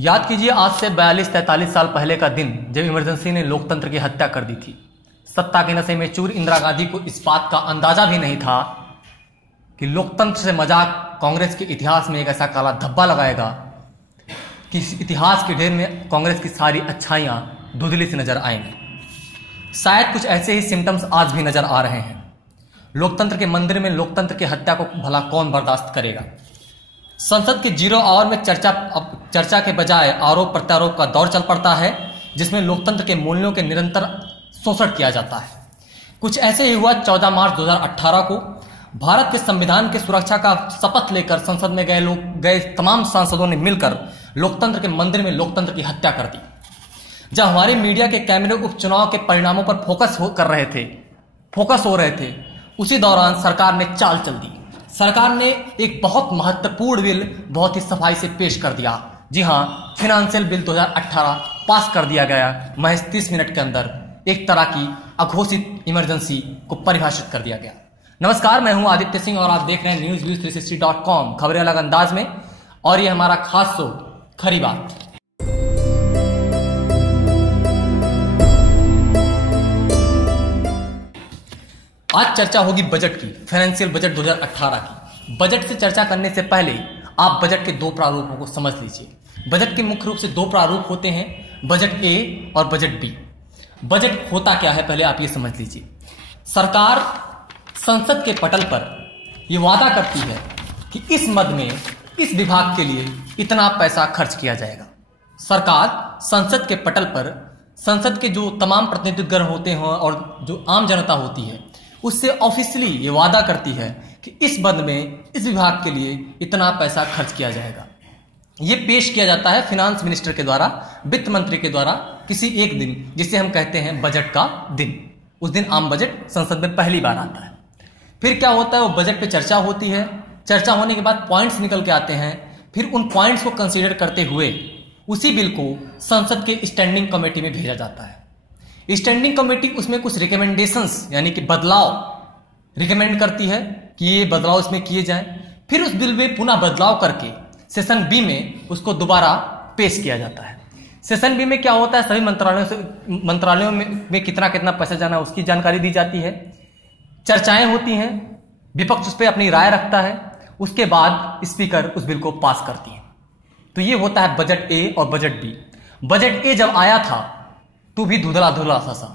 याद कीजिए आज से 42-43 साल पहले का दिन जब इमरजेंसी ने लोकतंत्र की हत्या कर दी थी। सत्ता के नशे में चूर इंदिरा गांधी को इस बात का अंदाजा भी नहीं था कि लोकतंत्र से मजाक कांग्रेस के इतिहास में एक ऐसा काला धब्बा लगाएगा कि इस इतिहास के ढेर में कांग्रेस की सारी अच्छाइयां धुंधली से नजर आएंगी। शायद कुछ ऐसे ही सिम्टम्स आज भी नजर आ रहे हैं। लोकतंत्र के मंदिर में लोकतंत्र की हत्या को भला कौन बर्दाश्त करेगा। संसद के 0 आवर में चर्चा के बजाय आरोप प्रत्यारोप का दौर चल पड़ता है, जिसमें लोकतंत्र के मूल्यों के निरंतर शोषण किया जाता है। कुछ ऐसे ही हुआ 14 मार्च 2018 को। भारत के संविधान की सुरक्षा का शपथ लेकर संसद में गए तमाम सांसदों ने मिलकर लोकतंत्र के मंदिर में लोकतंत्र की हत्या कर दी। जब हमारे मीडिया के कैमरे उपचुनाव के परिणामों पर फोकस हो रहे थे, उसी दौरान सरकार ने चाल चल दी। सरकार ने एक बहुत महत्वपूर्ण बिल बहुत ही सफाई से पेश कर दिया। जी हाँ, फाइनेंशियल बिल 2018 पास कर दिया गया। महज 30 मिनट के अंदर एक तरह की अघोषित इमरजेंसी को परिभाषित कर दिया गया। नमस्कार, मैं हूं आदित्य सिंह और आप देख रहे हैं newsviews360.com, खबरें अलग अंदाज में। और ये हमारा खास शो खरी बात। आज चर्चा होगी बजट की, फाइनेंशियल बजट 2018 की। बजट से चर्चा करने से पहले आप बजट के 2 प्रारूपों को समझ लीजिए। बजट के मुख्य रूप से 2 प्रारूप होते हैं, बजट ए और बजट बी। बजट होता क्या है पहले आप ये समझ लीजिए। सरकार संसद के पटल पर यह वादा करती है कि इस मद में इस विभाग के लिए इतना पैसा खर्च किया जाएगा। सरकार संसद के पटल पर संसद के जो तमाम प्रतिनिधिगण होते हैं और जो आम जनता होती है उससे ऑफिशियली ये वादा करती है कि इस मद में इस विभाग के लिए इतना पैसा खर्च किया जाएगा। ये पेश किया जाता है फाइनेंस मिनिस्टर के द्वारा, वित्त मंत्री के द्वारा किसी एक दिन, जिसे हम कहते हैं बजट का दिन। उस दिन आम बजट संसद में पहली बार आता है। फिर क्या होता है, वो बजट पे चर्चा होती है। चर्चा होने के बाद पॉइंट्स निकल के आते हैं। फिर उन पॉइंट्स को कंसीडर करते हुए उसी बिल को संसद के स्टैंडिंग कमेटी में भेजा जाता है। स्टैंडिंग कमेटी उसमें कुछ रिकमेंडेशंस यानी कि बदलाव रिकमेंड करती है कि ये बदलाव इसमें किए जाएं। फिर उस बिल में पुनः बदलाव करके सेशन बी में उसको दोबारा पेश किया जाता है। सेशन बी में क्या होता है, सभी मंत्रालयों में कितना कितना पैसा जाना है उसकी जानकारी दी जाती है। चर्चाएं होती हैं, विपक्ष उस पर अपनी राय रखता है। उसके बाद स्पीकर उस बिल को पास करती है। तो ये होता है बजट ए और बजट बी। बजट ए जब आया था तो भी धुंधला धुंधला सा,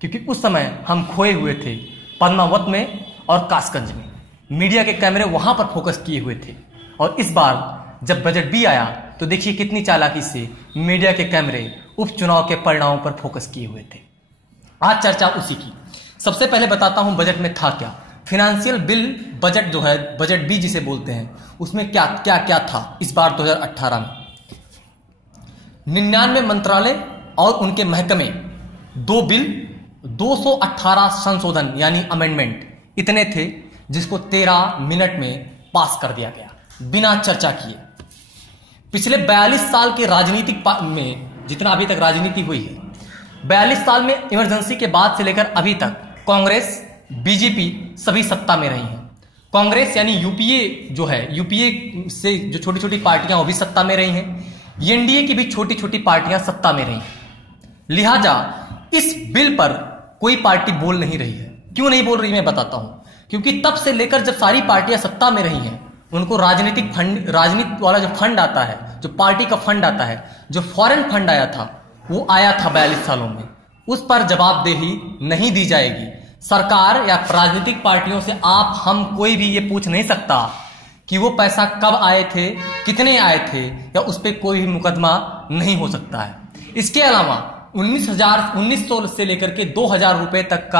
क्योंकि उस समय हम खोए हुए थे पद्मावत में और कासगंज में। मीडिया के कैमरे वहां पर फोकस किए हुए थे। और इस बार जब बजट बी आया तो देखिए कितनी चालाकी से मीडिया के कैमरे उपचुनाव के परिणामों पर फोकस किए हुए थे। आज चर्चा उसी की। सबसे पहले बताता हूं बजट में था क्या। फाइनेंशियल बिल बजट जो है, बजट बी जिसे बोलते हैं, उसमें क्या क्या क्या था इस बार 2018 में। 99 मंत्रालय और उनके महकमे, 2 बिल, 218 संशोधन यानी अमेंडमेंट, इतने थे जिसको 13 मिनट में पास कर दिया गया बिना चर्चा किए। पिछले 42 साल के राजनीतिक में जितना अभी तक राजनीति हुई है, 42 साल में इमरजेंसी के बाद से लेकर अभी तक कांग्रेस, बीजेपी सभी सत्ता में रही हैं। कांग्रेस यानी यूपीए जो है, यूपीए से जो छोटी छोटी पार्टियां वो भी सत्ता में रही हैं। एनडीए की भी छोटी छोटी पार्टियां सत्ता में रही हैं। लिहाजा इस बिल पर कोई पार्टी बोल नहीं रही है। क्यों नहीं बोल रही मैं बताता हूं। क्योंकि तब से लेकर जब सारी पार्टियां सत्ता में रही हैं, उनको राजनीति वाला जो फंड आता है, जो पार्टी का फंड आता है, जो फॉरेन फंड आया था, वो आया था 42 सालों में। उस पर जवाबदेही नहीं दी जाएगी। सरकार या राजनीतिक पार्टियों से आप हम कोई भी ये पूछ नहीं सकता कि वो पैसा कब आए थे, कितने आए थे, या उस पर कोई भी मुकदमा नहीं हो सकता है। इसके अलावा 1900 से लेकर के 2000 रुपए तक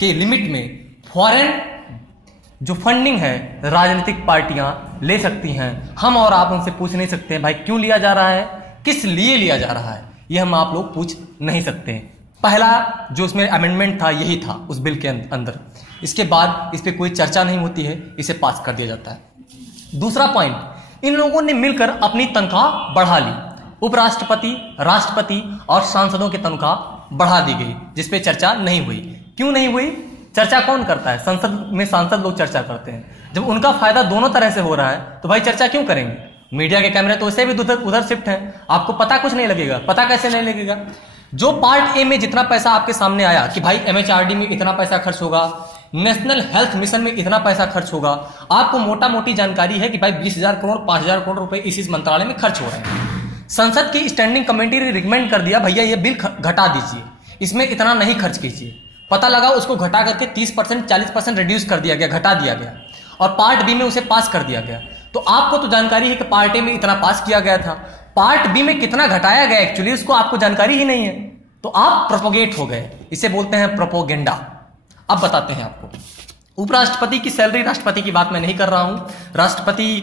के लिमिट में फॉरेन जो फंडिंग है राजनीतिक पार्टियां ले सकती हैं। हम और आप उनसे पूछ नहीं सकते भाई क्यों लिया जा रहा है, किस लिए लिया जा रहा है, ये हम आप लोग पूछ नहीं सकते हैं। पहला जो उसमें अमेंडमेंट था यही था उस बिल के अंदर। इसके बाद इस पर कोई चर्चा नहीं होती है, इसे पास कर दिया जाता है। दूसरा पॉइंट, इन लोगों ने मिलकर अपनी तनख्वाह बढ़ा ली। उपराष्ट्रपति, राष्ट्रपति और सांसदों की तनख्वाह बढ़ा दी गई, जिसपे चर्चा नहीं हुई। क्यों नहीं हुई? चर्चा कौन करता है? संसद में सांसद लोग चर्चा करते हैं। जब उनका फायदा दोनों तरह से हो रहा है तो भाई चर्चा क्यों करेंगे? मीडिया के कैमरे तो वैसे भी उधर शिफ्ट हैं, आपको पता कुछ नहीं लगेगा। पता कैसे नहीं लगेगा? जो पार्ट ए में जितना पैसा आपके सामने आया कि भाई एमएचआरडी में इतना पैसा खर्च होगा, नेशनल हेल्थ मिशन में इतना पैसा खर्च होगा, आपको मोटा मोटी जानकारी है कि भाई 20,000 करोड़ 5,000 करोड़ रुपए इस मंत्रालय में खर्च हो रहे हैं। संसद की स्टैंडिंग कमेटी ने रिकमेंड कर दिया भैया ये बिल घटा दीजिए, इसमें इतना नहीं खर्च कीजिए। पता लगा उसको घटा करके 30% 40% रिड्यूस कर दिया गया, घटा दिया गया, और पार्ट बी में उसे पास कर दिया गया। तो आपको तो जानकारी है कि पार्ट ए में इतना पास किया गया था, पार्ट बी में कितना घटाया गया एक्चुअली उसको आपको जानकारी ही नहीं है, तो आप प्रोपोगेट हो गए। इसे बोलते हैं प्रोपोगेंडा। अब बताते हैं आपको उपराष्ट्रपति की सैलरी। राष्ट्रपति की बात मैं नहीं कर रहा हूं, राष्ट्रपति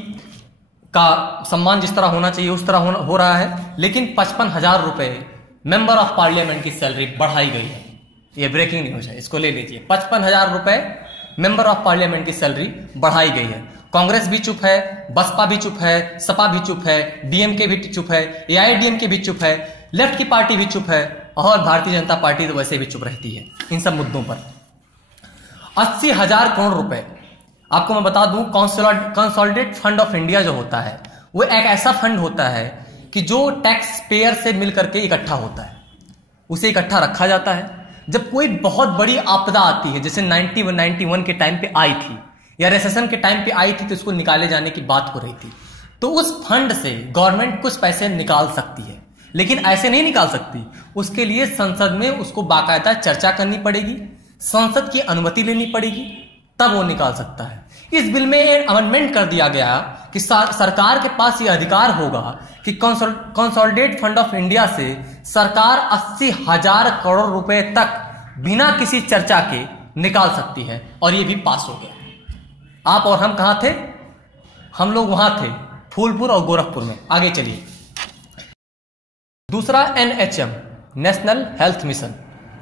का सम्मान जिस तरह होना चाहिए उस तरह हो रहा है, लेकिन 55,000 रुपए मेंबर ऑफ पार्लियामेंट की सैलरी बढ़ाई गई है। ये ब्रेकिंग न्यूज है, इसको ले लीजिए। 55,000 रुपए मेंबर ऑफ पार्लियामेंट की सैलरी बढ़ाई गई है। कांग्रेस भी चुप है, बसपा भी चुप है, सपा भी चुप है, डीएमके भी चुप है, एआईएडीएमके भी चुप है, लेफ्ट की पार्टी भी चुप है, और भारतीय जनता पार्टी तो वैसे भी चुप रहती है इन सब मुद्दों पर। 80,000 करोड़ रुपए आपको मैं बता दूं, कंसोलिडेट फंड ऑफ इंडिया जो होता है वो एक ऐसा फंड होता है कि जो टैक्स पेयर से मिलकर के इकट्ठा होता है, उसे इकट्ठा रखा जाता है। जब कोई बहुत बड़ी आपदा आती है, जैसे 91 के टाइम पे आई थी या रिसेशन के टाइम पे आई थी, तो इसको निकाले जाने की बात हो रही थी, तो उस फंड से गवर्नमेंट कुछ पैसे निकाल सकती है, लेकिन ऐसे नहीं निकाल सकती। उसके लिए संसद में उसको बाकायदा चर्चा करनी पड़ेगी, संसद की अनुमति लेनी पड़ेगी, तब वो निकाल सकता है। इस बिल में एक अमेंडमेंट कर दिया गया कि सरकार के पास यह अधिकार होगा कि कंसोलिडेट फंड ऑफ इंडिया से सरकार 80,000 करोड़ रुपए तक बिना किसी चर्चा के निकाल सकती है, और ये भी पास हो गया। आप और हम कहां थे? हम लोग वहां थे, फूलपुर और गोरखपुर में। आगे चलिए। दूसरा एनएचएम, नेशनल हेल्थ मिशन,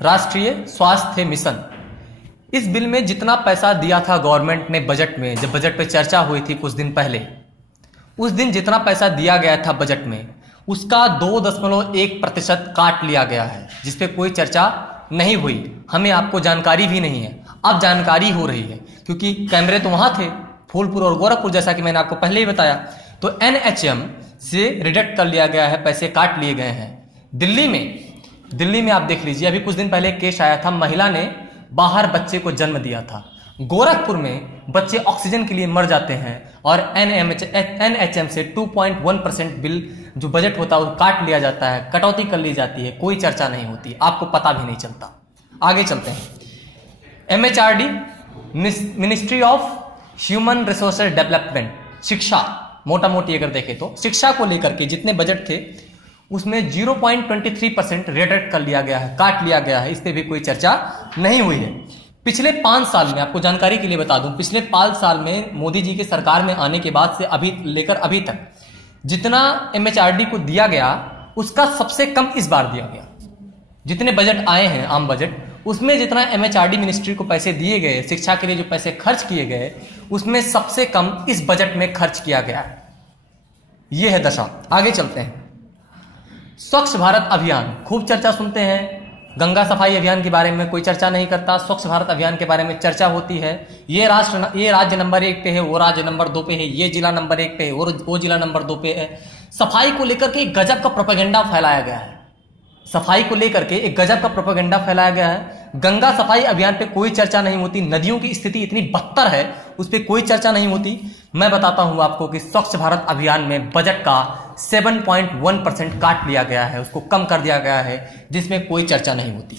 राष्ट्रीय स्वास्थ्य मिशन। इस बिल में जितना पैसा दिया था गवर्नमेंट ने बजट में, जब बजट पे चर्चा हुई थी कुछ दिन पहले, उस दिन जितना पैसा दिया गया था बजट में, उसका 2.1% काट लिया गया है, जिसपे कोई चर्चा नहीं हुई। हमें आपको जानकारी भी नहीं है, अब जानकारी हो रही है, क्योंकि कैमरे तो वहां थे, फूलपुर और गोरखपुर, जैसा कि मैंने आपको पहले ही बताया। तो एनएचएम से रिडक्ट कर लिया गया है, पैसे काट लिए गए हैं। दिल्ली में आप देख लीजिए, अभी कुछ दिन पहले केस आया था, महिला ने बाहर बच्चे को जन्म दिया था। गोरखपुर में बच्चे ऑक्सीजन के लिए मर जाते हैं, और एनएचएम से 2.1% बिल जो बजट होता है वो काट लिया जाता है, कटौती कर ली जाती है, कोई चर्चा नहीं होती, आपको पता भी नहीं चलता। आगे चलते हैं। MHRD, ministry of human resources development, शिक्षा, मोटा मोटी अगर देखें तो शिक्षा को लेकर के जितने बजट थे उसमें 0.23% रिडक्ट कर लिया गया है, काट लिया गया है, इस पर भी कोई चर्चा नहीं हुई है। पिछले 5 साल में, आपको जानकारी के लिए बता दूं, पिछले 5 साल में मोदी जी के सरकार में आने के बाद से अभी लेकर अभी तक जितना एमएचआरडी को दिया गया उसका सबसे कम इस बार दिया गया। जितने बजट आए हैं आम बजट, उसमें जितना एमएचआरडी मिनिस्ट्री को पैसे दिए गए, शिक्षा के लिए जो पैसे खर्च किए गए, उसमें सबसे कम इस बजट में खर्च किया गया है। यह है दशा। आगे चलते हैं। स्वच्छ भारत अभियान, खूब चर्चा सुनते हैं। गंगा सफाई अभियान के बारे में कोई चर्चा नहीं करता, स्वच्छ भारत अभियान के बारे में चर्चा होती है। ये राज्य नंबर 1 पे है, वो राज्य नंबर 2 पे है, ये जिला नंबर 1 पे है, वो जिला नंबर 2 पे है। सफाई को लेकर के एक गजब का प्रोपेगेंडा फैलाया गया है, सफाई को लेकर के एक गजब का प्रोपेगेंडा फैलाया गया है। गंगा सफाई अभियान पे कोई चर्चा नहीं होती, नदियों की स्थिति इतनी बदतर है उस पर कोई चर्चा नहीं होती। मैं बताता हूं आपको कि स्वच्छ भारत अभियान में बजट का 7.1% काट लिया गया है, उसको कम कर दिया गया है, जिसमें कोई चर्चा नहीं होती।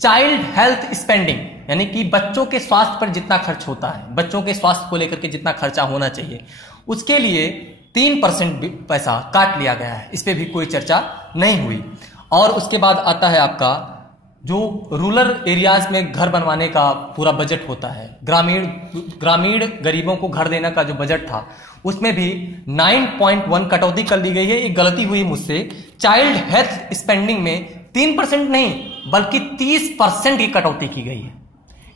चाइल्ड हेल्थ स्पेंडिंग, यानी कि बच्चों के स्वास्थ्य पर जितना खर्च होता है, बच्चों के स्वास्थ्य को लेकर के जितना खर्चा होना चाहिए, उसके लिए 3% पैसा काट लिया गया है, इस पर भी कोई चर्चा नहीं हुई। और उसके बाद आता है आपका जो रूरल एरियाज में घर बनवाने का पूरा बजट होता है, ग्रामीण गरीबों को घर देने का जो बजट था, उसमें भी 9.1 कटौती कर दी गई है। एक गलती हुई मुझसे, चाइल्ड हेल्थ स्पेंडिंग में 3% नहीं बल्कि 30% की कटौती की गई है।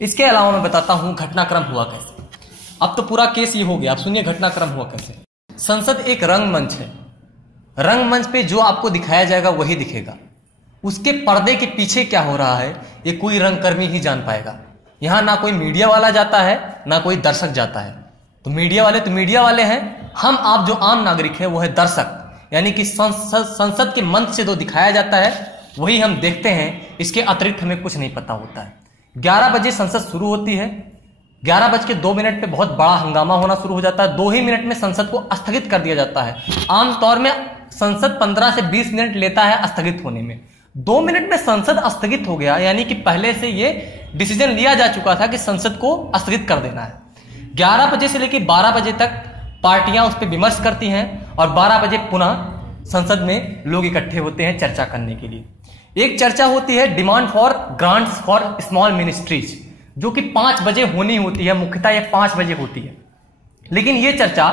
इसके अलावा मैं बताता हूं घटनाक्रम हुआ कैसे। अब तो पूरा केस ये हो गया, अब सुनिए घटनाक्रम हुआ कैसे। संसद एक रंगमंच है, रंगमंच पे जो आपको दिखाया जाएगा वही दिखेगा, उसके पर्दे के पीछे क्या हो रहा है ये कोई रंगकर्मी ही जान पाएगा। यहां ना कोई मीडिया वाला जाता है ना कोई दर्शक जाता है। तो मीडिया वाले हैं हम आप जो आम नागरिक है वो है दर्शक, यानी कि संसद के मंच से जो दिखाया जाता है वही हम देखते हैं, इसके अतिरिक्त हमें कुछ नहीं पता होता है। 11 बजे संसद शुरू होती है, 11:02 पे बहुत बड़ा हंगामा होना शुरू हो जाता है। 2 ही मिनट में संसद को स्थगित कर दिया जाता है। आमतौर में संसद 15 से 20 मिनट लेता है स्थगित होने में। 2 मिनट में संसद स्थगित हो गया, यानी कि पहले से ये डिसीजन लिया जा चुका था कि संसद को स्थगित कर देना है। 11 बजे से लेकर 12 बजे तक पार्टियां उस पर विमर्श करती हैं और 12 बजे पुनः संसद में लोग इकट्ठे होते हैं चर्चा करने के लिए। एक चर्चा होती है demand for grants for small ministries, जो कि 5 बजे होनी होती है, मुख्यतः ये 5 बजे होती है। लेकिन ये चर्चा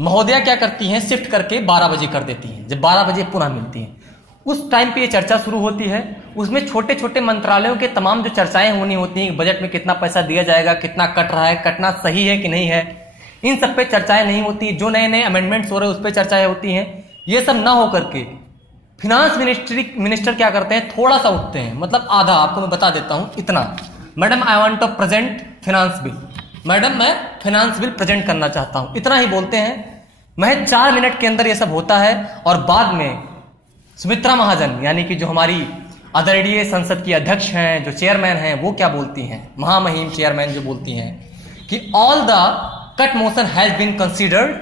महोदया क्या करती हैं, शिफ्ट करके 12 बजे कर देती हैं, जब 12 बजे पुनः मिलती हैं। उस टाइम पे ये चर्चा शुरू होती है। उसमें छोटे छोटे मंत्रालयों के तमाम जो चर्चाएं होनी होती हैं, बजट में कितना पैसा दिया जाएगा, कितना कट रहा है, कटना सही है कि नहीं है, इन सब पे चर्चाएं नहीं होती। जो नए नए अमेंडमेंट्स हो रहे हैं उस पर चर्चाएं होती हैं। ये सब ना होकर के फिनांस मिनिस्टर क्या करते हैं, थोड़ा सा उठते हैं, मतलब आधा, आपको मैं बता देता हूं इतना, madam I want to present finance bill, madam मैं फिनांस बिल प्रेजेंट करना चाहता हूं, इतना ही बोलते हैं। महज 4 मिनट के अंदर ये सब होता है। और बाद में सुमित्रा महाजन, यानी कि जो हमारी आदरणीय संसद की अध्यक्ष हैं, जो चेयरमैन हैं, वो क्या बोलती हैं, महामहिम चेयरमैन जो बोलती हैं कि all the cut motion has been considered,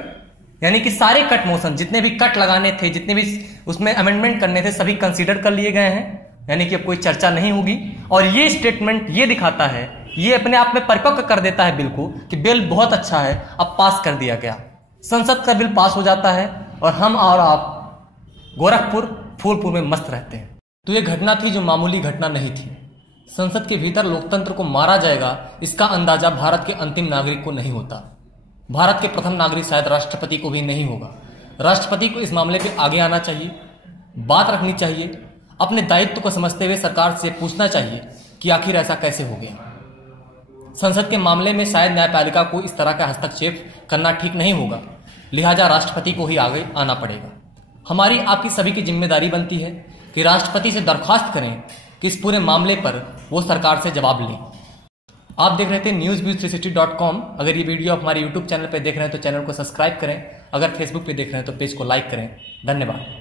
यानी कि सारे कट मोशन, जितने भी कट लगाने थे, जितने भी उसमें अमेंडमेंट करने थे, सभी कंसीडर कर लिए गए हैं, यानी कि अब कोई चर्चा नहीं होगी। और ये स्टेटमेंट ये दिखाता है, ये अपने आप में परिपक्व कर देता है बिल को कि बिल बहुत अच्छा है, अब पास कर दिया गया, संसद का बिल पास हो जाता है और हम और आप गोरखपुर फूलपुर में मस्त रहते हैं। तो ये घटना थी जो मामूली घटना नहीं थी। संसद के भीतर लोकतंत्र को मारा जाएगा, इसका अंदाजा भारत के अंतिम नागरिक को नहीं होता। भारत के प्रथम नागरिक शायद राष्ट्रपति को भी नहीं होगा। राष्ट्रपति को इस मामले पे आगे आना चाहिए, बात रखनी चाहिए, अपने दायित्व को समझते हुए सरकार से पूछना चाहिए कि आखिर ऐसा कैसे हो गया। संसद के मामले में शायद न्यायपालिका को इस तरह का हस्तक्षेप करना ठीक नहीं होगा, लिहाजा राष्ट्रपति को ही आगे आना पड़ेगा। हमारी आपकी सभी की जिम्मेदारी बनती है कि राष्ट्रपति से दरख्वास्त करें कि इस पूरे मामले पर वो सरकार से जवाब लें। आप देख रहे थे newsview360.com। अगर ये वीडियो आप हमारे YouTube चैनल पर देख रहे हैं तो चैनल को सब्सक्राइब करें, अगर फेसबुक पे देख रहे हैं तो पेज को लाइक करें। धन्यवाद।